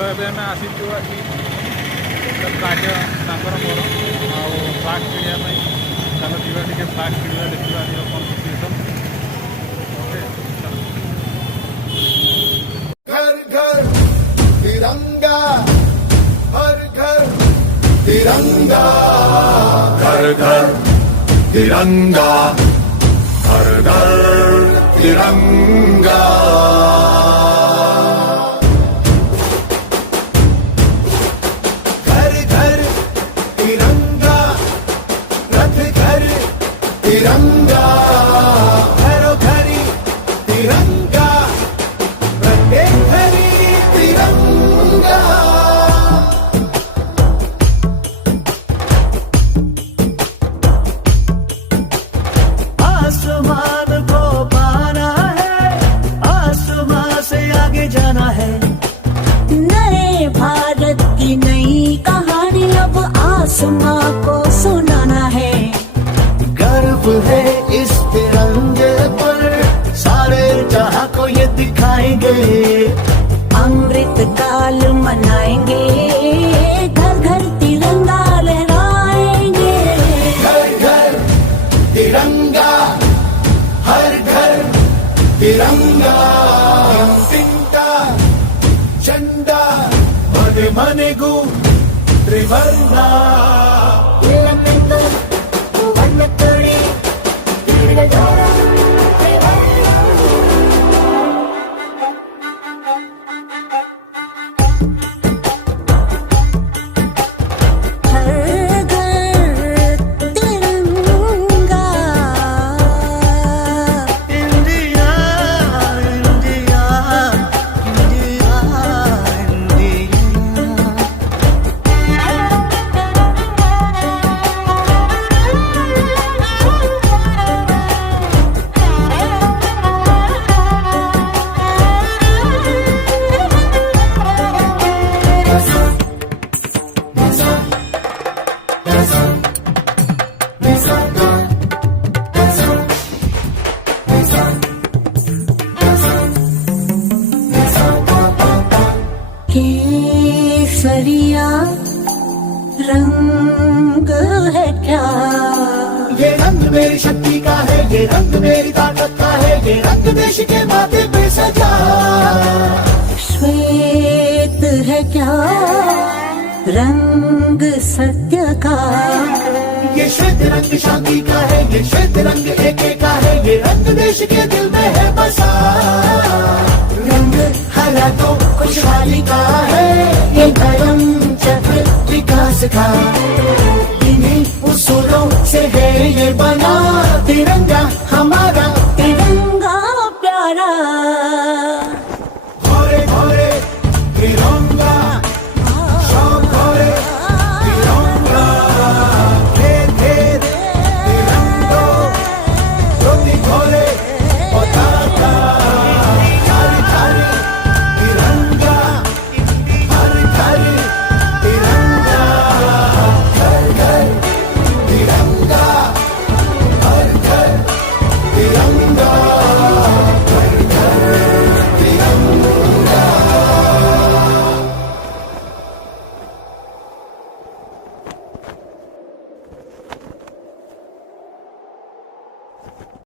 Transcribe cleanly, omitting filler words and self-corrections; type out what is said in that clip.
ଫୁଲ ଏବେ ଆମେ ଆସିଛୁ ଆସି କାର୍ଯ୍ୟ ତାଙ୍କର ମୋର ଆଉ ଫ୍ଲାଗ କିଣିବା ପାଇଁ ଚାଲ ଯିବା ଟିକେ ଫ୍ଲାଗ କିଣିବା ଦେଖିବା ଆଜିର କ'ଣ ସିଚୁଏସନ୍। ଓକେ घर घर तिरंगा, हर घर तिरंगा, घर घर तिरंगा, हर घर तिरंगा। घर घर तिरंगा, रथ घर तिरंगा, घरों घरी तिरंगा, प्रत्येक घरी तिरंगा। आसमान को पाना है, आसमान से आगे जाना है। नए भारत की नई कहानी अब आसमां को सुनाना है। गर्व है इस तिरंगे पर, सारे जहां को ये दिखाएंगे। अमृत काल मनाएंगे, घर घर तिरंगा लहराएंगे। घर घर तिरंगा, हर घर तिरंगा। तिंटा झंडा मने मने गु त्रिवर्णा। हर घर तिरंगा। India India India India. केसरिया रंग है क्या? ये रंग मेरी शक्ति का है, ये रंग मेरी ताकत का है, ये रंग देश के माथे पे सजा। श्वेत है क्या रंग सत्य का? ये श्वेत रंग शांति का है, ये श्वेत रंग एके का है, ये रंग देश के दिल में है बसा। रंग हरा तो खुशहाली का है, ये धर्म चक्र विकास का। इन्हीं उसूलों से है ये बना तिरंगा हमारा